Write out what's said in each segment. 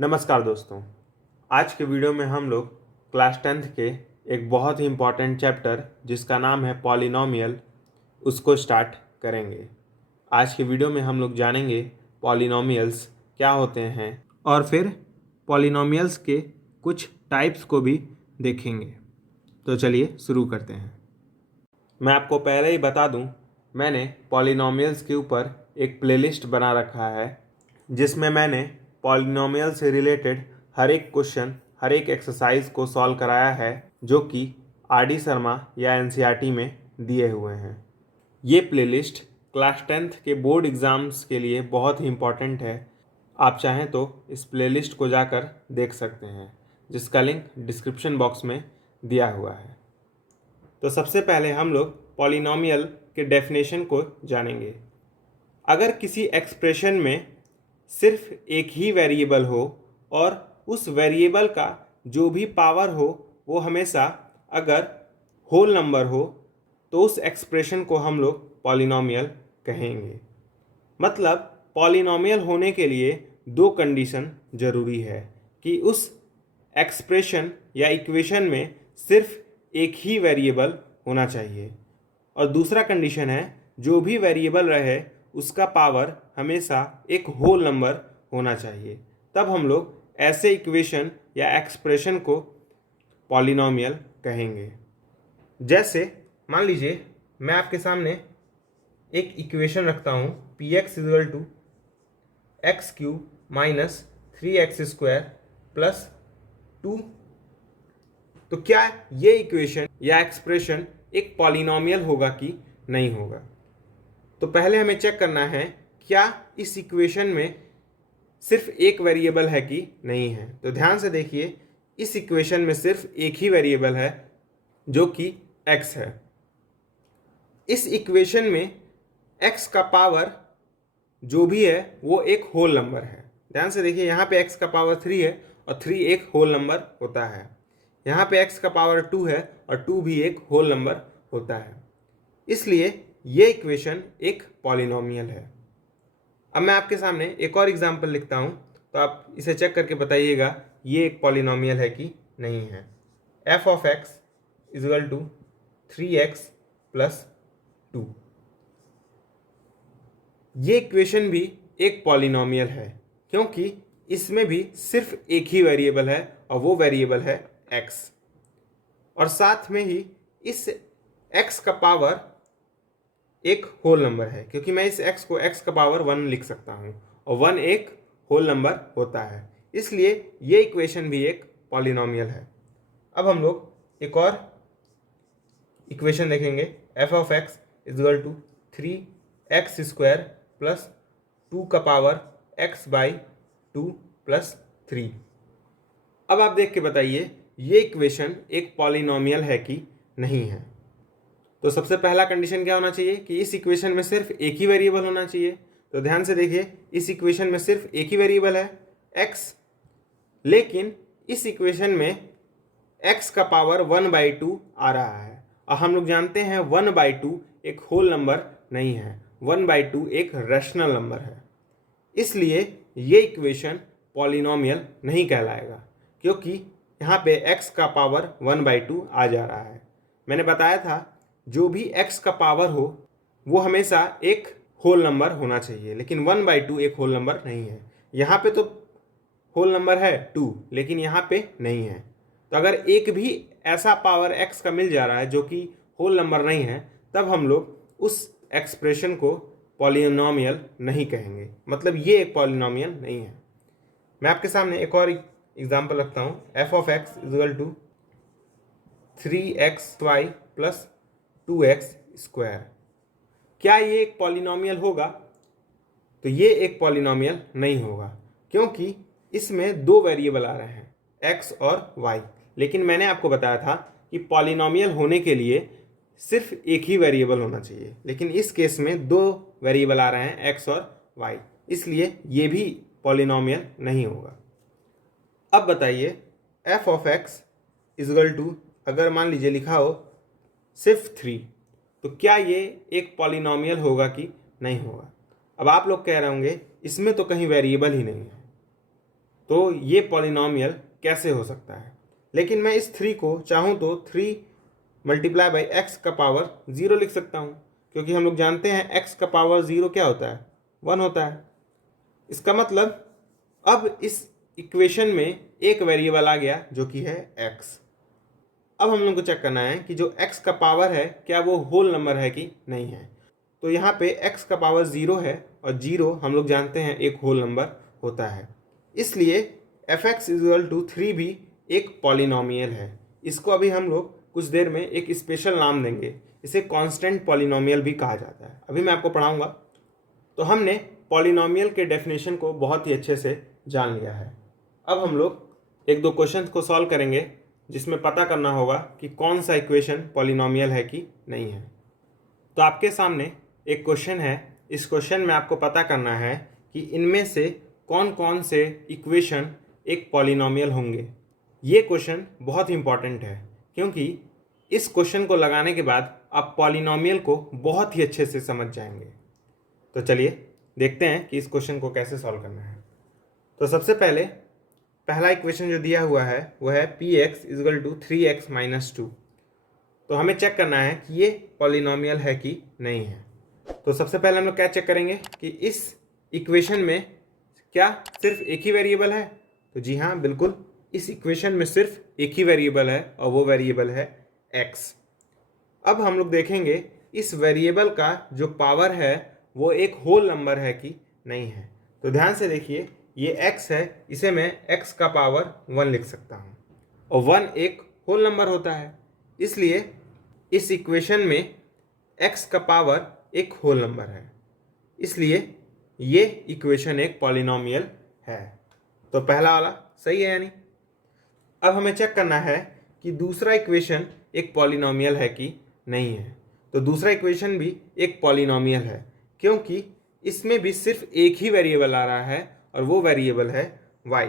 नमस्कार दोस्तों। आज के वीडियो में हम लोग क्लास 10th के एक बहुत ही इम्पॉर्टेंट चैप्टर जिसका नाम है पॉलिनोमियल उसको स्टार्ट करेंगे। आज के वीडियो में हम लोग जानेंगे पॉलिनोमियल्स क्या होते हैं और फिर पॉलिनोमियल्स के कुछ टाइप्स को भी देखेंगे। तो चलिए शुरू करते हैं। मैं आपको पहले ही बता दूं, मैंने पॉलिनोमियल्स के ऊपर एक प्लेलिस्ट बना रखा है जिसमें मैंने पॉलिनोमियल से रिलेटेड हर एक क्वेश्चन, हर एक एक्सरसाइज को सॉल्व कराया है जो कि आर डी शर्मा या एनसीईआरटी में दिए हुए हैं। ये प्लेलिस्ट क्लास 10th के बोर्ड एग्ज़ाम्स के लिए बहुत ही इम्पॉर्टेंट है। आप चाहें तो इस प्लेलिस्ट को जाकर देख सकते हैं, जिसका लिंक डिस्क्रिप्शन बॉक्स में दिया हुआ है। तो सबसे पहले हम लोग पॉलिनोमियल के डेफिनेशन को जानेंगे। अगर किसी एक्सप्रेशन में सिर्फ एक ही वेरिएबल हो और उस वेरिएबल का जो भी पावर हो वो हमेशा अगर होल नंबर हो तो उस एक्सप्रेशन को हम लोग पॉलिनोमियल कहेंगे। मतलब पॉलिनोमियल होने के लिए दो कंडीशन ज़रूरी है कि उस एक्सप्रेशन या इक्वेशन में सिर्फ एक ही वेरिएबल होना चाहिए, और दूसरा कंडीशन है जो भी वेरिएबल रहे उसका पावर हमेशा एक होल नंबर होना चाहिए। तब हम लोग ऐसे इक्वेशन या एक्सप्रेशन को पॉलिनोमियल कहेंगे। जैसे मान लीजिए मैं आपके सामने एक इक्वेशन रखता हूँ p x equal to x cube minus 3x² plus 2। तो क्या ये इक्वेशन या एक्सप्रेशन एक पॉलिनोमियल होगा कि नहीं होगा? तो पहले हमें चेक करना है क्या इस इक्वेशन में सिर्फ एक वेरिएबल है कि नहीं है। तो ध्यान से देखिए, इस इक्वेशन में सिर्फ एक ही वेरिएबल है जो कि x है। इस इक्वेशन में x का पावर जो भी है वो एक होल नंबर है। ध्यान से देखिए, यहाँ पे x का पावर 3 है और 3 एक होल नंबर होता है। यहाँ पे x का पावर 2 है और 2 भी एक होल नंबर होता है। इसलिए ये इक्वेशन एक पॉलिनोमियल है। अब मैं आपके सामने एक और एग्जांपल लिखता हूँ, तो आप इसे चेक करके बताइएगा ये एक पॉलिनोमियल है कि नहीं है। f of x equal to 3x plus 2। ये इक्वेशन भी एक पॉलिनोमियल है क्योंकि इसमें भी सिर्फ एक ही वेरिएबल है और वो वेरिएबल है x, और साथ में ही इस x का पावर एक होल नंबर है क्योंकि मैं इस x को x का पावर 1 लिख सकता हूँ और 1 एक होल नंबर होता है। इसलिए ये इक्वेशन भी एक पॉलिनोमियल है। अब हम लोग एक और इक्वेशन देखेंगे f of x equal to 3x² plus 2 का पावर x बाई 2 प्लस 3। अब आप देख के बताइए ये इक्वेशन एक पॉलिनोमियल है कि नहीं है। तो सबसे पहला कंडीशन क्या होना चाहिए कि इस इक्वेशन में सिर्फ एक ही वेरिएबल होना चाहिए। तो ध्यान से देखिए, इस इक्वेशन में सिर्फ एक ही वेरिएबल है x, लेकिन इस इक्वेशन में x का पावर 1/2 आ रहा है और हम लोग जानते हैं 1/2 एक होल नंबर नहीं है, 1/2 एक रैशनल नंबर है। इसलिए ये इक्वेशन पॉलिनोमियल नहीं कहलाएगा क्योंकि यहाँ पे x का पावर 1/2 आ जा रहा है। मैंने बताया था जो भी x का पावर हो वो हमेशा एक होल नंबर होना चाहिए, लेकिन 1/2 एक होल नंबर नहीं है। यहाँ पे तो होल नंबर है 2, लेकिन यहाँ पे नहीं है। तो अगर एक भी ऐसा पावर x का मिल जा रहा है जो कि होल नंबर नहीं है, तब हम लोग उस एक्सप्रेशन को पॉलिनोमियल नहीं कहेंगे। मतलब ये एक पॉलिनोमियल नहीं है। मैं आपके सामने एक और एग्जांपल रखता हूँ f of x equal to 3xy plus 2x²। क्या ये एक पॉलिनोमियल होगा? तो ये एक पॉलिनोमियल नहीं होगा क्योंकि इसमें दो वेरिएबल आ रहे हैं x और y। लेकिन मैंने आपको बताया था कि पॉलिनोमियल होने के लिए सिर्फ एक ही वेरिएबल होना चाहिए, लेकिन इस केस में दो वेरिएबल आ रहे हैं x और y, इसलिए ये भी पॉलिनोमियल नहीं होगा। अब बताइए f of x equal to, अगर मान लीजिए लिखा हो सिर्फ 3, तो क्या ये एक पॉलिनोमियल होगा कि नहीं होगा? अब आप लोग कह रहे होंगे इसमें तो कहीं वेरिएबल ही नहीं है। तो ये पॉलिनॉमियल कैसे हो सकता है। लेकिन मैं इस 3 को चाहूँ तो 3 मल्टीप्लाई बाई एक्स का पावर 0 लिख सकता हूँ, क्योंकि हम लोग जानते हैं एक्स का पावर 0 क्या होता है, 1 होता है। इसका मतलब अब इस इक्वेशन में एक वेरिएबल आ गया जो कि है एक्स। अब हम लोग को चेक करना है कि जो x का पावर है क्या वो होल नंबर है कि नहीं है। तो यहाँ पे x का पावर 0 है और 0 हम लोग जानते हैं एक होल नंबर होता है, इसलिए fx इक्वल टू 3 भी एक पॉलिनॉमियल है। इसको अभी हम लोग कुछ देर में एक स्पेशल नाम देंगे, इसे कांस्टेंट पॉलिनॉमियल भी कहा जाता है, अभी मैं आपको पढ़ाऊँगा। तो हमने पॉलिनॉमियल के डेफिनेशन को बहुत ही अच्छे से जान लिया है। अब हम लोग एक दो क्वेश्चन को सॉल्व करेंगे जिसमें पता करना होगा कि कौन सा इक्वेशन पॉलिनॉमियल है कि नहीं है। तो आपके सामने एक क्वेश्चन है, इस क्वेश्चन में आपको पता करना है कि इनमें से कौन कौन से इक्वेशन एक पॉलिनॉमियल होंगे। ये क्वेश्चन बहुत इंपॉर्टेंट है, क्योंकि इस क्वेश्चन को लगाने के बाद आप पॉलिनॉमियल को बहुत ही अच्छे से समझ जाएंगे। तो चलिए देखते हैं कि इस क्वेश्चन को कैसे सॉल्व करना है। तो सबसे पहले पहला इक्वेशन जो दिया हुआ है वो है p x equal to 3x minus 2। तो हमें चेक करना है कि ये पॉलिनॉमियल है कि नहीं है। तो सबसे पहले हम लोग क्या चेक करेंगे कि इस इक्वेशन में क्या सिर्फ एक ही वेरिएबल है। तो जी हाँ, बिल्कुल, इस इक्वेशन में सिर्फ एक ही वेरिएबल है और वो वेरिएबल है x। अब हम लोग देखेंगे इस वेरिएबल का जो पावर है वो एक होल नंबर है कि नहीं है। तो ध्यान से देखिए, ये x है, इसे मैं x का पावर 1 लिख सकता हूँ और 1 एक होल नंबर होता है, इसलिए इस इक्वेशन में x का पावर एक होल नंबर है, इसलिए ये इक्वेशन एक पॉलिनॉमियल है। तो पहला वाला सही है यानी। अब हमें चेक करना है कि दूसरा इक्वेशन एक पॉलिनॉमियल है कि नहीं है। तो दूसरा इक्वेशन भी एक पॉलिनॉमियल है, क्योंकि इसमें भी सिर्फ एक ही वेरिएबल आ रहा है और वो वेरिएबल है y।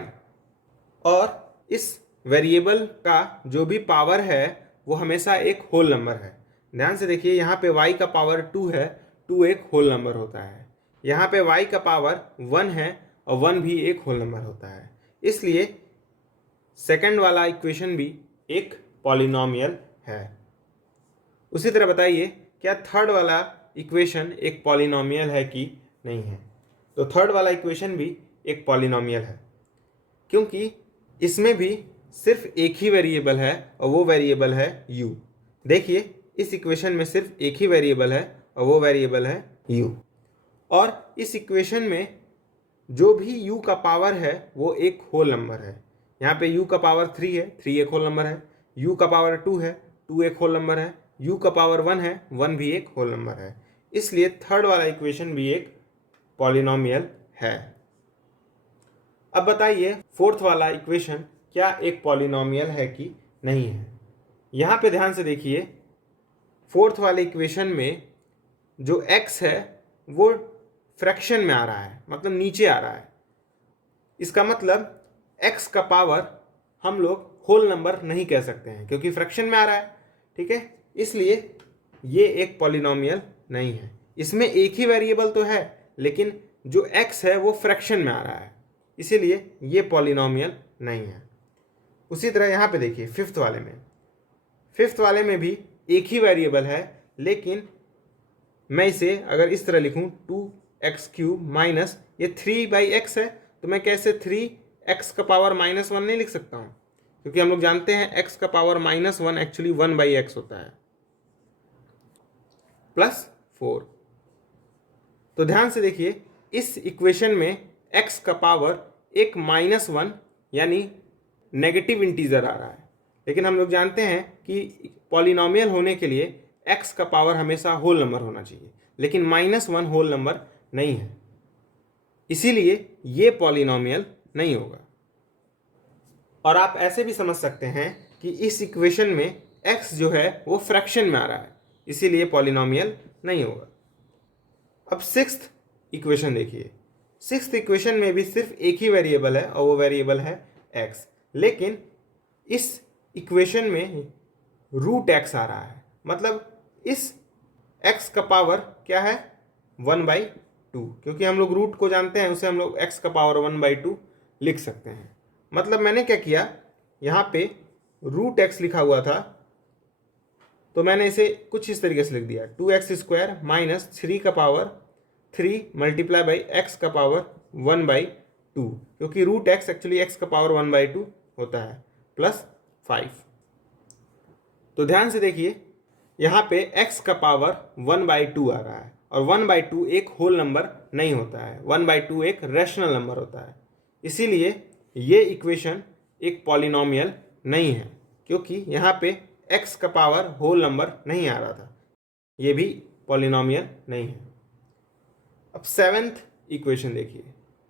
और इस वेरिएबल का जो भी पावर है वो हमेशा एक होल नंबर है। ध्यान से देखिए, यहाँ पे y का पावर 2 है, 2 एक होल नंबर होता है। यहाँ पे y का पावर 1 है और 1 भी एक होल नंबर होता है, इसलिए सेकंड वाला इक्वेशन भी एक पॉलिनॉमियल है। उसी तरह बताइए, क्या थर्ड वाला इक्वेशन एक पॉलिनॉमियल है कि नहीं है। तो थर्ड वाला इक्वेशन भी एक पॉलिनॉमियल है, क्योंकि इसमें भी सिर्फ एक ही वेरिएबल है और वो वेरिएबल है u। देखिए, इस इक्वेशन में सिर्फ एक ही वेरिएबल है और वो वेरिएबल है u। और इस इक्वेशन में जो भी u का पावर है वो एक होल नंबर है। यहाँ पे u का पावर 3 है, 3 एक होल नंबर है। u का पावर 2 है, 2 एक होल नंबर है। u का पावर 1 है, 1 भी एक होल नंबर है, इसलिए थर्ड वाला इक्वेशन भी एक पॉलिनॉमियल है। अब बताइए, फोर्थ वाला इक्वेशन क्या एक पॉलिनॉमियल है कि नहीं है। यहाँ पे ध्यान से देखिए, फोर्थ वाले इक्वेशन में जो x है वो फ्रैक्शन में आ रहा है, मतलब नीचे आ रहा है। इसका मतलब x का पावर हम लोग होल नंबर नहीं कह सकते हैं, क्योंकि फ्रैक्शन में आ रहा है, ठीक है। इसलिए ये एक पॉलिनॉमियल नहीं है। इसमें एक ही वेरिएबल तो है, लेकिन जो x है वो फ्रैक्शन में आ रहा है, इसीलिए ये पॉलिनॉमियल नहीं है। उसी तरह यहाँ पे देखिए, फिफ्थ वाले में भी एक ही वेरिएबल है, लेकिन मैं इसे अगर इस तरह लिखूँ 2x³ माइनस ये 3/x है, तो मैं कैसे 3x का पावर -1 नहीं लिख सकता हूँ, क्योंकि हम लोग जानते हैं x का पावर -1 एक्चुअली 1/x होता है, +4। तो ध्यान से देखिए, इस इक्वेशन में x का पावर एक -1 यानी नेगेटिव इंटीजर आ रहा है, लेकिन हम लोग जानते हैं कि पॉलिनॉमियल होने के लिए x का पावर हमेशा होल नंबर होना चाहिए, लेकिन -1 होल नंबर नहीं है, इसीलिए ये पॉलिनॉमियल नहीं होगा। और आप ऐसे भी समझ सकते हैं कि इस इक्वेशन में x जो है वो फ्रैक्शन में आ रहा है, इसीलिए पॉलिनॉमियल नहीं होगा। अब सिक्स्थ इक्वेशन देखिए, सिक्स्थ इक्वेशन में भी सिर्फ एक ही वेरिएबल है और वो वेरिएबल है x, लेकिन इस इक्वेशन में √x आ रहा है, मतलब इस x का पावर क्या है 1/2, क्योंकि हम लोग रूट को जानते हैं, उसे हम लोग x का पावर 1/2 लिख सकते हैं। मतलब मैंने क्या किया, यहाँ पे रूट एक्स लिखा हुआ था तो मैंने इसे कुछ इस तरीके से लिख दिया, 2x² माइनस 3 का पावर 3 मल्टीप्लाई बाई एक्स का पावर 1/2, क्योंकि रूट एक्स एक्चुअली एक्स का पावर 1/2 होता है, प्लस 5। तो ध्यान से देखिए, यहाँ पे x का पावर 1/2 आ रहा है और 1/2 एक होल नंबर नहीं होता है, 1/2 एक रैशनल नंबर होता है। इसीलिए ये इक्वेशन एक पॉलिनोमियल नहीं है, क्योंकि यहाँ पे x का पावर होल नंबर नहीं आ रहा था, ये भी पॉलिनोमियल नहीं है। अब सेवेंथ इक्वेशन देखिए,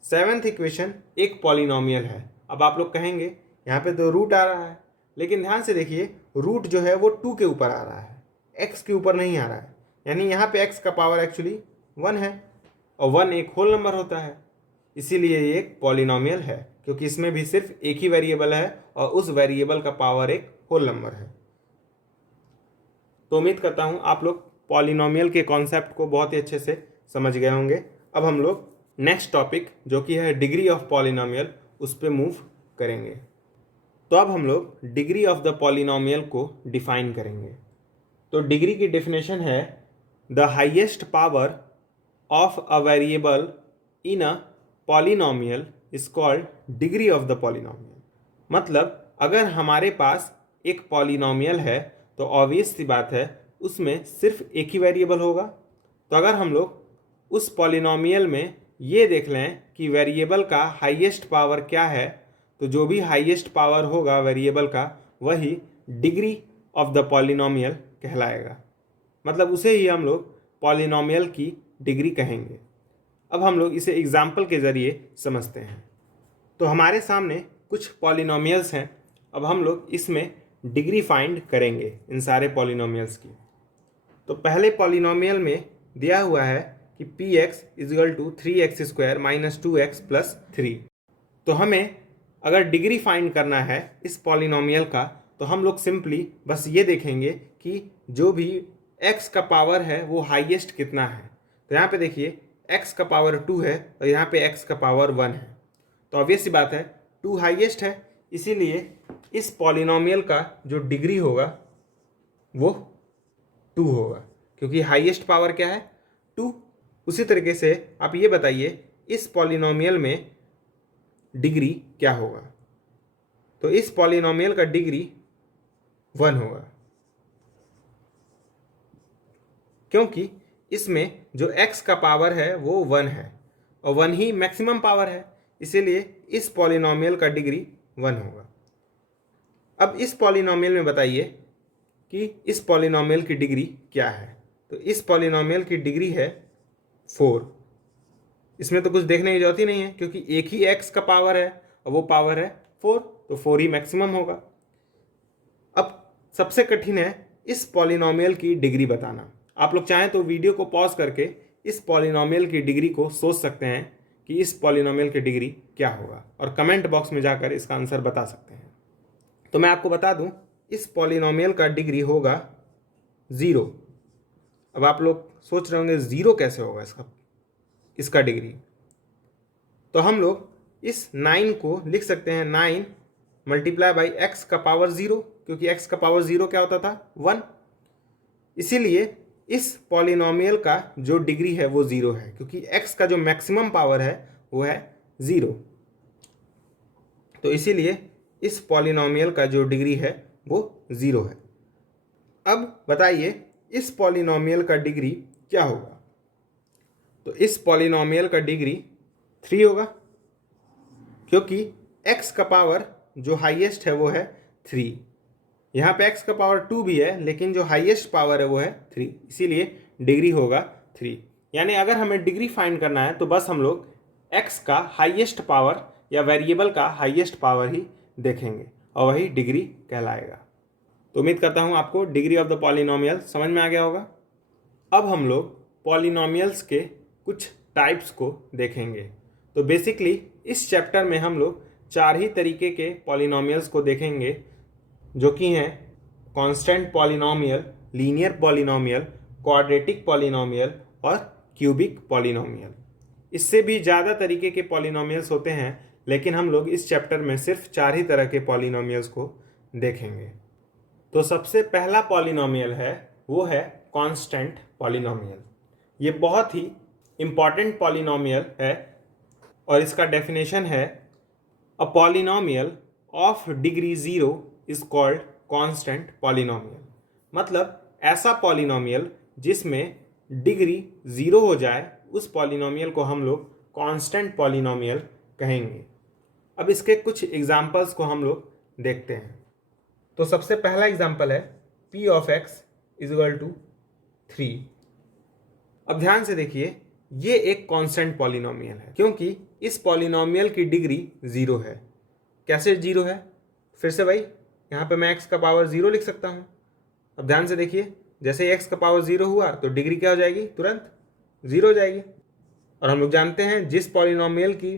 सेवेंथ इक्वेशन एक पॉलिनोमियल है। अब आप लोग कहेंगे यहाँ पे तो रूट आ रहा है, लेकिन ध्यान से देखिए रूट जो है वो 2 के ऊपर आ रहा है, x के ऊपर नहीं आ रहा है। यानी यहाँ पे x का पावर एक्चुअली 1 है और 1 एक होल नंबर होता है, इसीलिए ये एक पॉलिनोमियल है, क्योंकि इसमें भी सिर्फ एक ही वेरिएबल है और उस वेरिएबल का पावर एक होल नंबर है। तो उम्मीद करता हूँ आप लोग पॉलिनोमियल के कॉन्सेप्ट को बहुत ही अच्छे से समझ गए होंगे। अब हम लोग नेक्स्ट टॉपिक जो कि है डिग्री ऑफ पॉलिनोमियल, उस पर मूव करेंगे। तो अब हम लोग डिग्री ऑफ द पॉलिनोमियल को डिफाइन करेंगे। तो डिग्री की डेफिनेशन है the highest power of a variable in a polynomial is called degree of the polynomial. मतलब अगर हमारे पास एक पॉलिनोमियल है तो ऑब्वियस सी बात है उसमें सिर्फ एक ही वेरिएबल होगा। तो अगर हम लोग उस पॉलिनोमियल में ये देख लें कि वेरिएबल का हाईएस्ट पावर क्या है, तो जो भी हाईएस्ट पावर होगा वेरिएबल का वही डिग्री ऑफ द पॉलिनोमियल कहलाएगा। मतलब उसे ही हम लोग पॉलिनोमियल की डिग्री कहेंगे। अब हम लोग इसे एग्जाम्पल के ज़रिए समझते हैं। तो हमारे सामने कुछ पॉलिनोमियल्स हैं, अब हम लोग इसमें डिग्री फाइंड करेंगे इन सारे पॉलिनोमियल्स की। तो पहले पॉलिनोमियल में दिया हुआ है कि px = 3x² minus 2x plus 3। तो हमें अगर डिग्री फाइंड करना है इस पॉलिनोमियल का, तो हम लोग सिंपली बस ये देखेंगे कि जो भी x का पावर है वो हाईएस्ट कितना है। तो यहाँ पे देखिए x का पावर 2 है और यहाँ पे x का पावर 1 है, तो ऑब्वियस सी बात है 2 हाईएस्ट है, इसीलिए इस पॉलिनोमियल का जो डिग्री होगा वो 2 होगा, क्योंकि हाईएस्ट पावर क्या है 2। उसी तरीके से आप ये बताइए इस पॉलिनोमियल में डिग्री क्या होगा। तो इस पॉलिनोमियल का डिग्री 1 होगा, क्योंकि इसमें जो x का पावर है वो 1 है और 1 ही मैक्सिमम पावर है, इसीलिए इस पॉलिनोमियल का डिग्री 1 होगा। अब इस पॉलिनोमियल में बताइए कि इस पॉलिनोमियल की डिग्री क्या है। तो इस पॉलिनोमियल की डिग्री है 4। इसमें तो कुछ देखने की जरूरत ही नहीं है, क्योंकि एक ही x का पावर है और वो पावर है 4, तो 4 ही मैक्सिमम होगा। अब सबसे कठिन है इस पॉलिनोमियल की डिग्री बताना। आप लोग चाहें तो वीडियो को पॉज करके इस पॉलिनोमियल की डिग्री को सोच सकते हैं कि इस पॉलिनोमियल की डिग्री क्या होगा, और कमेंट बॉक्स में जाकर इसका आंसर बता सकते हैं। तो मैं आपको बता दूं इस पॉलिनोमियल का डिग्री होगा 0। अब आप लोग सोच रहे होंगे 0 कैसे होगा इसका डिग्री। तो हम लोग इस 9 को लिख सकते हैं 9 मल्टीप्लाई बाई एक्स का पावर 0, क्योंकि x का पावर 0 क्या होता था 1। इसीलिए इस पॉलिनोमियल का जो डिग्री है वो 0 है, क्योंकि x का जो मैक्सिमम पावर है वो है 0। तो इसीलिए इस पॉलिनोमियल का जो डिग्री है वो 0 है। अब बताइए इस पॉलिनोमियल का डिग्री क्या होगा। तो इस पॉलिनोमियल का डिग्री 3 होगा, क्योंकि x का पावर जो हाईएस्ट है वो है 3। यहाँ पे x का पावर 2 भी है, लेकिन जो हाईएस्ट पावर है वो है 3, इसीलिए डिग्री होगा 3। यानी अगर हमें डिग्री फाइंड करना है तो बस हम लोग x का हाईएस्ट पावर या वेरिएबल का हाईएस्ट पावर ही देखेंगे और वही डिग्री कहलाएगा। तो उम्मीद करता हूँ आपको डिग्री ऑफ द पॉलिनोमियल समझ में आ गया होगा। अब हम लोग पॉलिनोमियल्स के कुछ टाइप्स को देखेंगे। तो बेसिकली इस चैप्टर में हम लोग 4 ही तरीके के पॉलिनोमियल्स को देखेंगे, जो कि हैं constant polynomial, linear polynomial, quadratic polynomial और क्यूबिक पॉलिनोमियल। इससे भी ज़्यादा तरीके के पॉलिनोमियल्स होते हैं, लेकिन हम लोग इस चैप्टर में सिर्फ 4 ही तरह के पॉलिनोमियल्स को देखेंगे। तो सबसे पहला पॉलिनोमियल है वो है कांस्टेंट पॉलिनोमियल। ये बहुत ही इम्पॉर्टेंट पॉलिनोमियल है और इसका डेफिनेशन है a polynomial of degree 0 is called constant polynomial. मतलब ऐसा पॉलिनोमियल जिसमें डिग्री 0 हो जाए उस पॉलिनोमियल को हम लोग कांस्टेंट पॉलिनोमियल कहेंगे। अब इसके कुछ एग्जांपल्स को हम लोग देखते हैं। तो सबसे पहला एग्जांपल है p of x is equal to 3। अब ध्यान से देखिए, ये एक कांस्टेंट पॉलिनोमियल है क्योंकि इस पॉलिनोमियल की डिग्री 0 है। कैसे 0 है? फिर से भाई, यहाँ पे मैं x का पावर 0 लिख सकता हूँ। अब ध्यान से देखिए, जैसे x का पावर 0 हुआ तो डिग्री क्या हो जाएगी? तुरंत 0 हो जाएगी। और हम लोग जानते हैं जिस पॉलिनोमियल की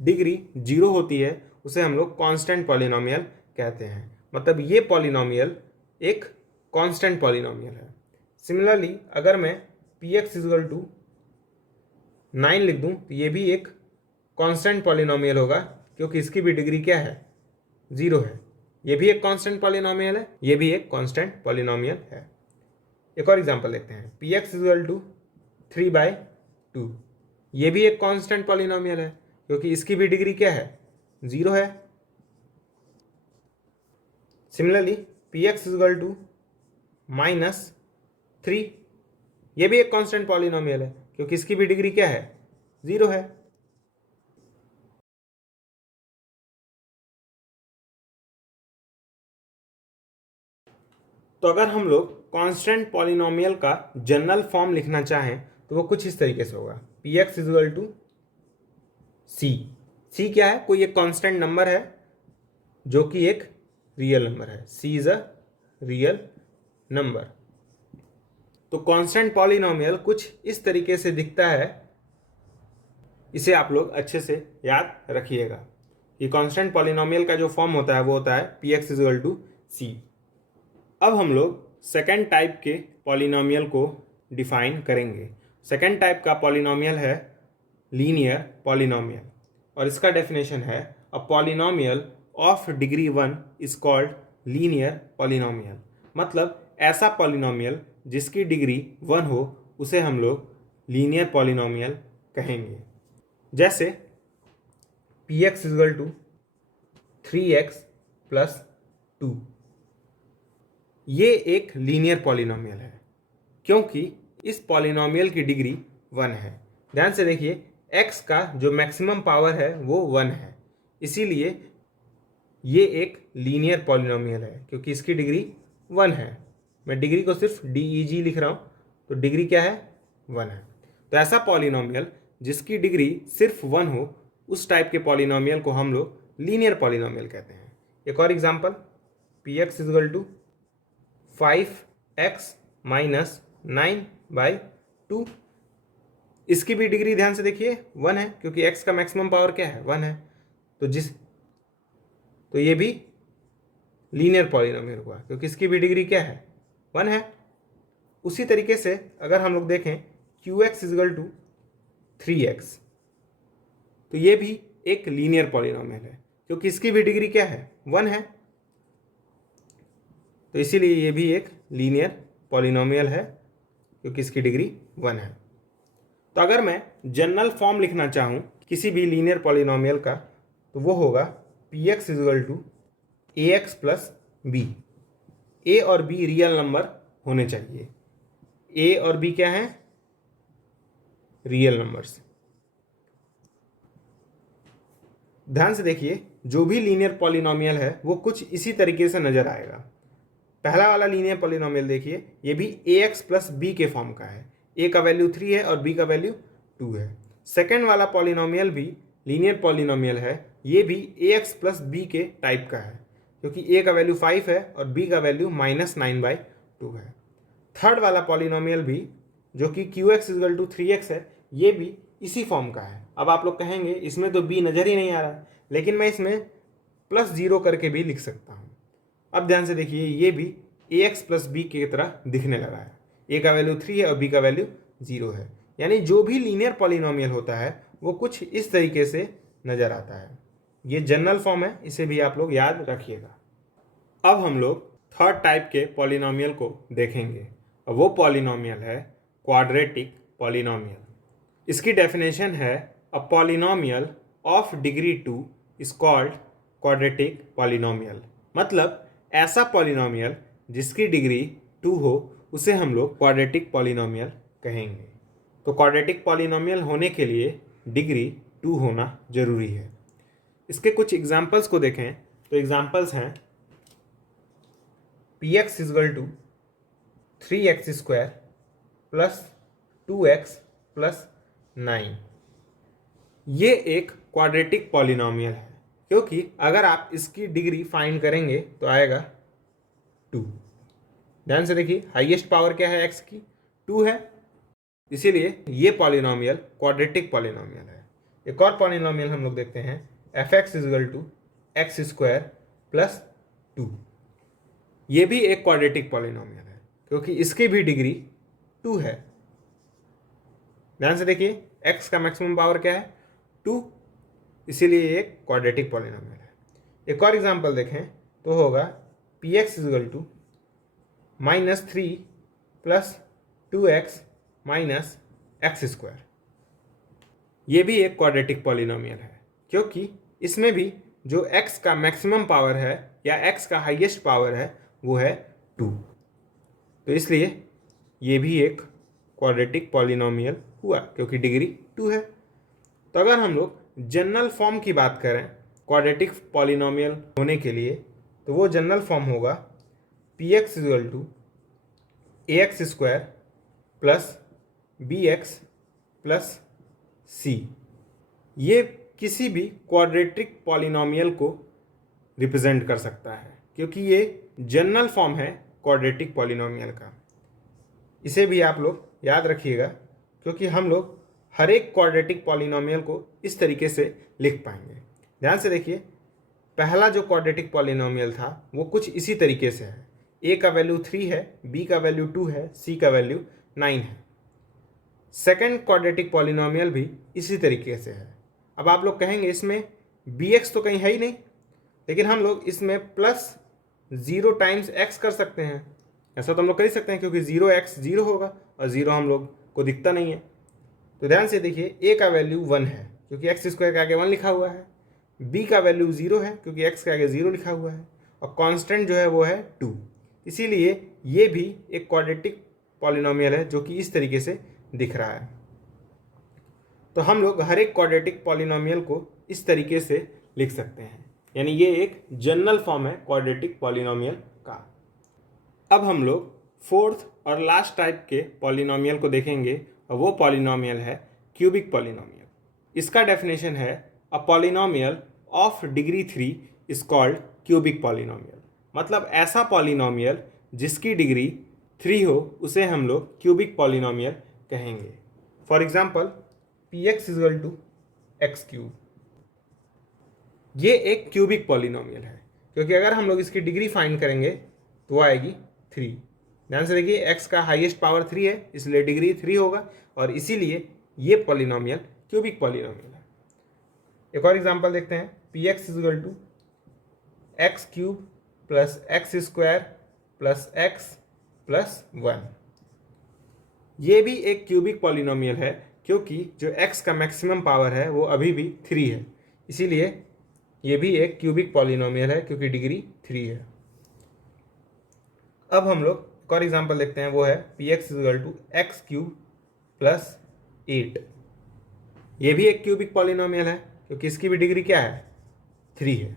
डिग्री 0 होती है उसे हम लोग कांस्टेंट पॉलिनोमियल कहते हैं। मतलब ये पॉलिनोमियल एक कांस्टेंट पॉलिनोमियल है। सिमिलरली अगर मैं px इज इक्वल टू 9 लिख दूं तो ये भी एक कांस्टेंट पॉलिनोमियल होगा क्योंकि इसकी भी डिग्री क्या है? 0 है। ये भी एक कांस्टेंट पॉलिनोमियल है, ये भी एक कांस्टेंट पॉलिनोमियल है। एक और एग्जांपल लेते हैं, px इज इक्वल टू 3/2। ये भी एक कांस्टेंट पॉलिनोमियल है क्योंकि इसकी भी डिग्री क्या है? 0 है। Similarly px is equal to -3। ये भी एक कांस्टेंट पॉलिनोमियल है क्योंकि इसकी भी डिग्री क्या है? 0 है। तो अगर हम लोग कांस्टेंट पॉलिनोमियल का जनरल फॉर्म लिखना चाहें तो वो कुछ इस तरीके से होगा, px is equal to c। क्या है? कोई एक कांस्टेंट नंबर है जो कि एक रियल नंबर है। c is a real number. तो कांस्टेंट पॉलिनोमियल कुछ इस तरीके से दिखता है, इसे आप लोग अच्छे से याद रखिएगा कि कांस्टेंट पॉलिनोमियल का जो फॉर्म होता है वो होता है px is equal to c। अब हम लोग सेकेंड टाइप के पॉलिनोमियल को डिफाइन करेंगे। सेकेंड टाइप का पॉलिनोमियल है लीनियर पॉलिनोमियल और इसका डेफिनेशन है a polynomial of degree 1 is called linear polynomial. मतलब ऐसा पॉलिनोमियल जिसकी डिग्री 1 हो उसे हम लोग लीनियर पॉलिनोमियल कहेंगे। जैसे px is equal to 3x plus 2। ये एक लीनियर पॉलिनोमियल है क्योंकि इस पॉलिनोमियल की डिग्री 1 है। ध्यान से देखिए, x का जो मैक्सिमम पावर है वो 1 है, इसीलिए ये एक लीनियर पॉलिनोमियल है क्योंकि इसकी डिग्री 1 है। मैं डिग्री को सिर्फ DEG लिख रहा हूँ, तो डिग्री क्या है? 1 है। तो ऐसा पॉलिनोमियल जिसकी डिग्री सिर्फ 1 हो उस टाइप के पॉलिनोमियल को हम लोग लीनियर पॉलिनोमियल कहते हैं। एक और example, px is equal to 5x minus 9/2। इसकी भी डिग्री ध्यान से देखिए 1 है क्योंकि x का मैक्सिमम पावर क्या है? 1 है। तो ये भी लीनियर पॉलिनोमियल हुआ क्योंकि इसकी भी डिग्री क्या है? 1 है। उसी तरीके से अगर हम लोग देखें qx is equal to 3x, तो ये भी एक लीनियर पॉलिनोमियल है क्योंकि इसकी भी डिग्री क्या है? 1 है। तो इसीलिए ये भी एक लीनियर पॉलिनोमियल है क्योंकि इसकी डिग्री 1 है। तो अगर मैं जनरल फॉर्म लिखना चाहूँ किसी भी लीनियर पॉलिनोमियल का तो वो होगा px is equal to ax plus b। a और b रियल नंबर होने चाहिए। a और b क्या है? Real numbers. ध्यान से देखिए, जो भी लीनियर पॉलिनोमियल है वो कुछ इसी तरीके से नजर आएगा। पहला वाला लीनियर पॉलिनोमियल देखिए, ये भी ax प्लस b के फॉर्म का है। a का वैल्यू 3 है और b का वैल्यू 2 है। सेकेंड वाला पॉलिनोमियल भी लीनियर पॉलिनोमियल है, ये भी ax प्लस b के टाइप का है क्योंकि a का वैल्यू 5 है और b का वैल्यू -9/2 है। थर्ड वाला पॉलिनोमियल भी जो कि qx is equal to 3x है, ये भी इसी फॉर्म का है। अब आप लोग कहेंगे इसमें तो b नज़र ही नहीं आ रहा, लेकिन मैं इसमें +0 करके भी लिख सकता हूँ। अब ध्यान से देखिए, ये भी ax प्लस b की तरह दिखने लगा है। a का वैल्यू 3 है और b का वैल्यू 0 है। यानी जो भी लीनियर पॉलिनोमियल होता है वो कुछ इस तरीके से नज़र आता है। ये जनरल फॉर्म है, इसे भी आप लोग याद रखिएगा। अब हम लोग थर्ड टाइप के पॉलिनोमियल को देखेंगे और वो पॉलिनोमियल है क्वाड्रेटिक पॉलिनोमियल। इसकी डेफिनेशन है a polynomial of degree 2 is called quadratic polynomial. मतलब ऐसा पॉलिनोमियल जिसकी डिग्री 2 हो उसे हम लोग क्वाड्रेटिक पॉलिनोमियल कहेंगे। तो क्वाड्रेटिक पॉलिनोमियल होने के लिए डिग्री 2 होना जरूरी है। इसके कुछ एग्जाम्पल्स को देखें तो एग्जाम्पल्स हैं px equal to 3x² plus 2x plus 9। ये एक क्वाड्रेटिक पॉलिनोमियल है क्योंकि अगर आप इसकी डिग्री फाइंड करेंगे तो आएगा 2। ध्यान से देखिए, हाईएस्ट पावर क्या है x की? 2 है, इसीलिए ये पॉलिनोमियल क्वाड्रेटिक पॉलिनोमियल है। एक और पॉलिनोमियल हम लोग देखते हैं fx is equal to x² plus 2। ये भी एक क्वाड्रेटिक पॉलिनोमियल है क्योंकि इसकी भी डिग्री 2 है। ध्यान से देखिए, x का मैक्सिमम पावर क्या है? 2, इसीलिए ये एक क्वाड्रेटिक पॉलिनोमियल है। एक और एग्जांपल देखें तो होगा px equal to -3 plus 2x minus x²। ये भी एक क्वाड्रेटिक पॉलिनोमियल है क्योंकि इसमें भी जो x का मैक्सिमम पावर है या x का हाईएस्ट पावर है वो है 2, तो इसलिए ये भी एक क्वाड्रेटिक पॉलिनोमियल हुआ क्योंकि डिग्री 2 है। तो अगर हम लोग जनरल फॉर्म की बात करें क्वाड्रेटिक पॉलिनोमियल होने के लिए तो वो जनरल फॉर्म होगा px equal to ax² plus bx plus c। ये किसी भी क्वाड्रेटिक पॉलिनोमियल को रिप्रेजेंट कर सकता है क्योंकि ये जनरल फॉर्म है क्वाड्रेटिक पॉलिनोमियल का। इसे भी आप लोग याद रखिएगा क्योंकि हम लोग हर एक क्वाड्रेटिक पॉलिनोमियल को इस तरीके से लिख पाएंगे। ध्यान से देखिए, पहला जो क्वाड्रेटिक पॉलिनोमियल था वो कुछ इसी तरीके से है। a का वैल्यू 3 है, b का वैल्यू 2 है, c का वैल्यू 9 है। सेकेंड क्वाड्रेटिक पॉलिनोमियल भी इसी तरीके से है। अब आप लोग कहेंगे इसमें bx तो कहीं है ही नहीं, लेकिन हम लोग इसमें प्लस 0 टाइम्स x कर सकते हैं। ऐसा तो हम लोग कर ही सकते हैं क्योंकि 0x 0 होगा और 0 हम लोग को दिखता नहीं है। तो ध्यान से देखिए, a का वैल्यू 1 है क्योंकि x² के आगे 1 लिखा हुआ है, b का वैल्यू 0 है क्योंकि x के आगे 0 लिखा हुआ है और कांस्टेंट जो है वो है 2। इसीलिए ये भी एक क्वाड्रेटिक पॉलिनोमियल है जो कि इस तरीके से दिख रहा है। तो हम लोग हर एक क्वाड्रेटिक पॉलिनोमियल को इस तरीके से लिख सकते हैं, यानी ये एक जनरल फॉर्म है क्वाड्रेटिक पॉलिनोमियल का। अब हम लोग फोर्थ और लास्ट टाइप के पॉलिनोमियल को देखेंगे और वो पॉलिनोमियल है क्यूबिक पॉलिनोमियल। इसका डेफिनेशन है a polynomial of degree 3 is called cubic polynomial. मतलब ऐसा पॉलिनोमियल जिसकी डिग्री 3 हो उसे हम लोग क्यूबिक पॉलिनोमियल कहेंगे। For example px equal to x³। ये एक क्यूबिक पॉलिनोमियल है क्योंकि अगर हम लोग इसकी डिग्री फाइंड करेंगे तो आएगी 3। ध्यान से देखिए, x का हाईएस्ट पावर 3 है इसलिए डिग्री 3 होगा और इसीलिए ये पॉलिनोमियल क्यूबिक पॉलिनोमियल है। एक और एग्जांपल देखते हैं px equal to x³ plus x² plus x plus 1। ये भी एक क्यूबिक पॉलिनोमियल है क्योंकि जो x का मैक्सिमम पावर है वो अभी भी 3 है, इसीलिए ये भी एक क्यूबिक पॉलिनोमियल है क्योंकि डिग्री 3 है। अब हम लोग एक और एग्जांपल देखते हैं, वो है px equal to x³ plus 8। ये भी एक क्यूबिक पॉलिनोमियल है क्योंकि इसकी भी डिग्री क्या है? 3 है।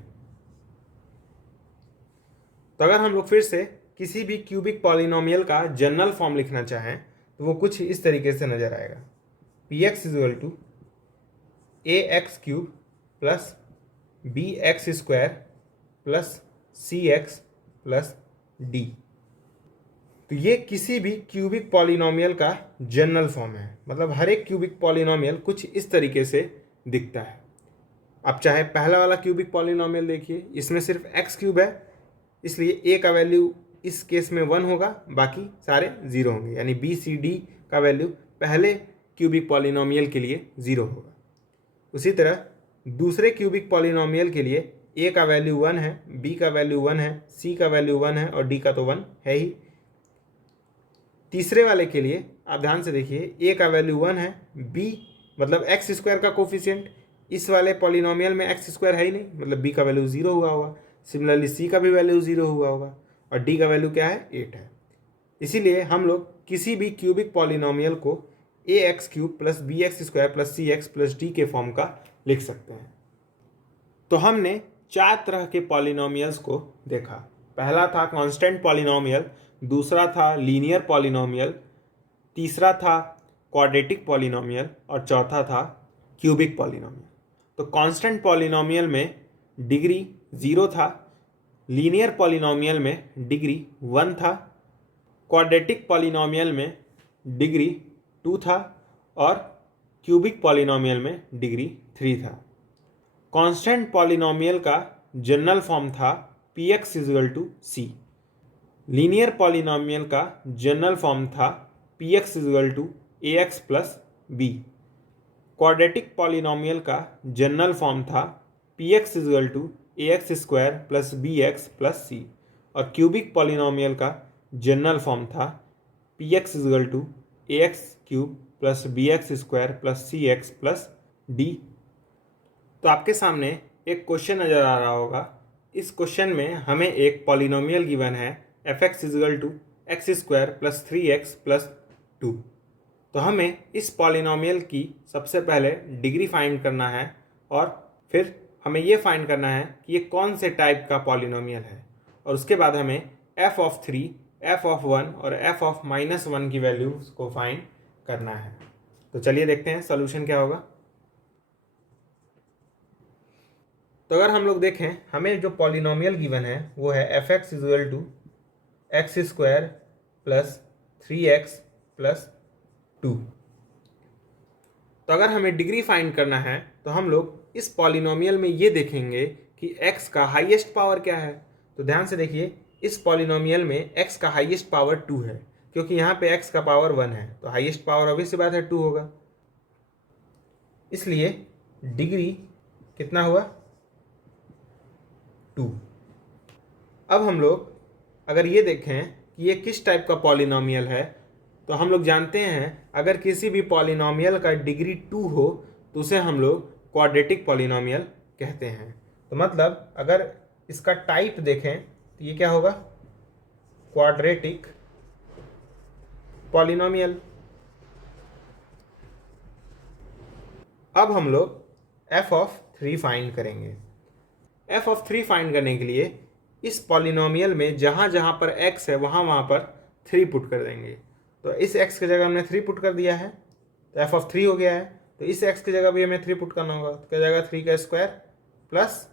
तो अगर हम लोग फिर से किसी भी क्यूबिक पॉलिनोमियल का जनरल फॉर्म लिखना चाहें तो वो कुछ इस तरीके से नजर आएगा। px equal to ax³ plus bx² plus cx plus d। तो ये किसी भी क्यूबिक पॉलिनोमियल का जनरल फॉर्म है। मतलब हर एक क्यूबिक पॉलिनोमियल कुछ इस तरीके से दिखता है। अब चाहे पहला वाला क्यूबिक पॉलिनोमियल देखिए, इसमें सिर्फ x³ है इसलिए a का वैल्यू इस केस में 1 होगा, बाकी सारे 0 होंगे, यानी b c d का वैल्यू पहले क्यूबिक पॉलिनोमियल के लिए 0 होगा। उसी तरह दूसरे क्यूबिक पॉलिनोमियल के लिए ए का वैल्यू 1 है, बी का वैल्यू 1 है, सी का वैल्यू 1 है और डी का तो 1 है ही। तीसरे वाले के लिए आप ध्यान से देखिए, ए का वैल्यू 1 है, बी मतलब एक्स स्क्वायर का कोफिशिएंट, इस वाले पॉलिनोमियल में एक्स स्क्वायर है ही नहीं, मतलब बी का वैल्यू 0 हुआ होगा। सिमिलरली सी का भी वैल्यू 0 हुआ होगा और डी का वैल्यू क्या है, 8 है। इसीलिए हम लोग किसी भी क्यूबिक पॉलिनोमियल को a x cube plus b x square plus c x plus d के फॉर्म का लिख सकते हैं। तो हमने 4 तरह के पॉलिनोमियल्स को देखा। पहला था कांस्टेंट पॉलिनोमियल, दूसरा था लीनियर पॉलिनोमियल, तीसरा था क्वाड्रेटिक पॉलिनोमियल और चौथा था क्यूबिक पॉलिनोमियल। तो कांस्टेंट पॉलिनोमियल में डिग्री 0 था, लीनियर पॉलिनोमियल में डिग्री 1 था, क्वाड्रेटिक पॉलिनोमियल में डिग्री 2 था और क्यूबिक पॉलिनोमियल में डिग्री 3 था। कांस्टेंट पॉलिनोमियल का जनरल फॉर्म था p x equal to c. Linear polynomial का जनरल फॉर्म था p x equal to a x plus b. Quadratic polynomial का जनरल फॉर्म था p x equal to a x square plus b x plus c. और cubic polynomial का general form था p x equal to a x cube plus b x square plus c x plus D. तो आपके सामने एक question नज़र आ रहा होगा। इस क्वेश्चन में हमें एक पॉलिनोमियल गिवन है f x equal to x square plus 3x plus 2। तो हमें इस पॉलिनोमियल की सबसे पहले डिग्री फाइंड करना है और फिर हमें ये फाइंड करना है कि ये कौन से टाइप का पॉलिनोमियल है, और उसके बाद हमें f ऑफ 3, f ऑफ 1 और f ऑफ -1 की वैल्यूज को फाइंड करना है। तो चलिए देखते हैं सॉल्यूशन क्या होगा। तो अगर हम लोग देखें, हमें जो पॉलिनोमियल गिवन है वो है f x equal to x square plus 3x plus 2। तो अगर हमें डिग्री फाइंड करना है तो हम लोग इस पॉलिनोमियल में ये देखेंगे कि x का हाईएस्ट पावर क्या है। तो ध्यान से देखिए, इस पॉलिनोमियल में x का हाईएस्ट पावर 2 है, क्योंकि यहाँ पे x का पावर 1 है, तो हाईएस्ट पावर ऑब्वियस सी बात है 2 होगा। इसलिए डिग्री कितना हुआ, 2। अब हम लोग अगर ये देखें कि ये किस टाइप का पॉलिनोमियल है, तो हम लोग जानते हैं अगर किसी भी पॉलिनोमियल का डिग्री 2 हो तो उसे हम लोग क्वाड्रेटिक पॉलिनोमियल कहते हैं। तो मतलब अगर इसका टाइप देखें तो ये क्या होगा, क्वाड्रेटिक पॉलिनोमियल। अब हम लोग f ऑफ 3 फाइंड करेंगे। f ऑफ 3 फाइंड करने के लिए इस पॉलिनोमियल में जहाँ जहाँ पर x है वहाँ पर 3 पुट कर देंगे। तो इस x की जगह हमने 3 पुट कर दिया है, तो f ऑफ 3 हो गया है। तो इस x की जगह भी हमें 3 पुट करना होगा, तो क्या जाएगा 3 का स्क्वायर प्लस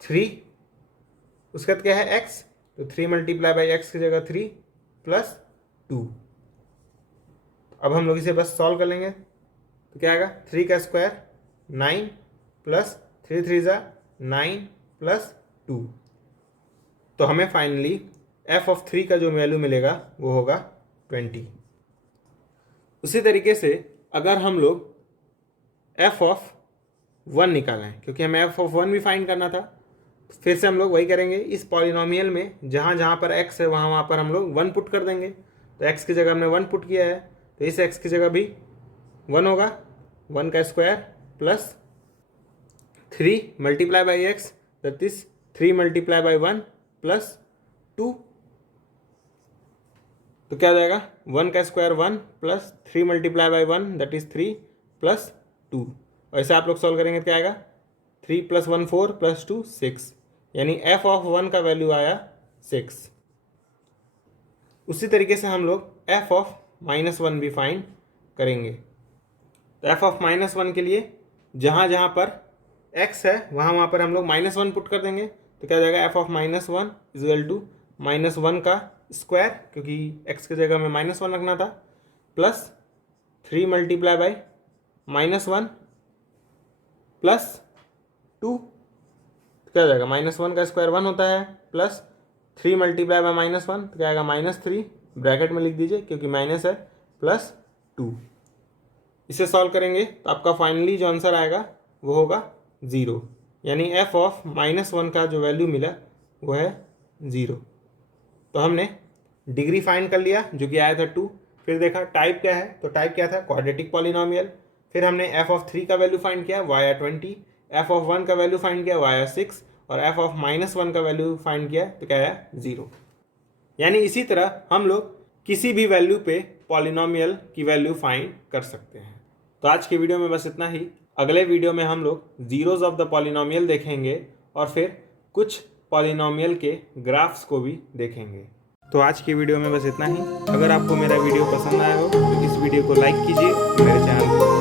3, उसके बाद क्या है x, तो 3 मल्टीप्लाई बाई x की जगह 3 प्लस 2। अब हम लोग इसे बस सॉल्व कर लेंगे, तो क्या आएगा 3 का स्क्वायर 9 प्लस 3 3 ज़ा 9 प्लस 2। तो हमें फाइनली f ऑफ 3 का जो वैल्यू मिलेगा वो होगा 20। उसी तरीके से अगर हम लोग f ऑफ 1 निकालें, क्योंकि हमें f ऑफ 1 भी फाइंड करना था, फिर से हम लोग वही करेंगे। इस पॉलिनोमियल में जहाँ जहाँ पर x है वहाँ पर हम लोग 1 पुट कर देंगे। तो x की जगह हमने 1 पुट किया है, तो इस x की जगह भी 1 होगा, 1 का square plus 3 multiply by x, that is 3 multiply by 1 plus 2। तो क्या हो जाएगा 1 का square 1 plus 3 multiply by 1 that is 3 plus 2। और ऐसे आप लोग सॉल्व करेंगे तो क्या आएगा 3 प्लस 1 4 प्लस 2 6, यानी f ऑफ 1 का वैल्यू आया 6। उसी तरीके से हम लोग f ऑफ -1 भी फाइंड करेंगे। तो f ऑफ -1 के लिए जहाँ जहाँ पर x है वहाँ पर हम लोग -1 पुट कर देंगे। तो क्या जाएगा f ऑफ -1 इजल टू -1 का स्क्वायर, क्योंकि x की जगह में -1 रखना था, प्लस 3 मल्टीप्लाई बाई -1 प्लस 2। क्या हो जाएगा -1 का स्क्वायर 1 होता है, प्लस 3 मल्टीप्लाई बाई -1 तो क्या आएगा -3, ब्रैकेट में लिख दीजिए क्योंकि माइनस है, प्लस 2। इसे सॉल्व करेंगे तो आपका फाइनली जो आंसर आएगा वो होगा 0, यानी एफ ऑफ -1 का जो वैल्यू मिला वो है 0। तो हमने डिग्री फाइंड कर लिया जो कि आया था 2। फिर देखा टाइप क्या है, तो टाइप क्या था, क्वाड्रेटिक पॉलिनोमियल। फिर हमने एफ ऑफ 3 का वैल्यू फाइंड किया y आया 20, एफ ऑफ 1 का वैल्यू फाइंड किया y आया 6, और एफ ऑफ -1 का वैल्यू फाइंड किया तो क्या आया 0। यानी इसी तरह हम लोग किसी भी वैल्यू पे पॉलिनोमियल की वैल्यू फाइंड कर सकते हैं। तो आज के वीडियो में बस इतना ही। अगले वीडियो में हम लोग जीरोज ऑफ द पॉलिनोमियल देखेंगे और फिर कुछ पॉलिनोमियल के ग्राफ्स को भी देखेंगे। तो आज की वीडियो में बस इतना ही। अगर आपको मेरा वीडियो पसंद आया हो तो इस वीडियो को लाइक कीजिए, मेरे चैनल को